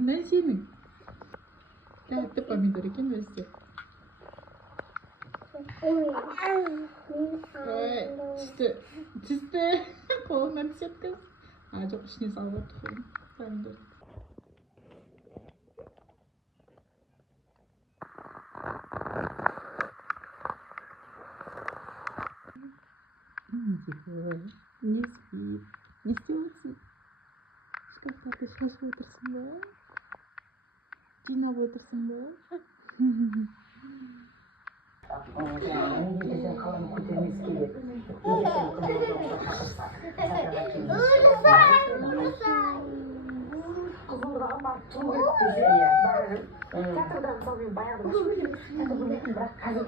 bunların şey mi? Kağıtta pomidor ekan verisi. Ой. Түсті. Қолыңнан түседі қыз. Жоқ, ішіне салып отыр помидор. Не спит. Не істеп шкафтарды шашып отырсың ба? Жинап отырсың ба? Сен қаланы көтермес керек. Қызылдыға барып тұру керек десе, иә. Театрдан мысалы мен баяғыда бірақ қазір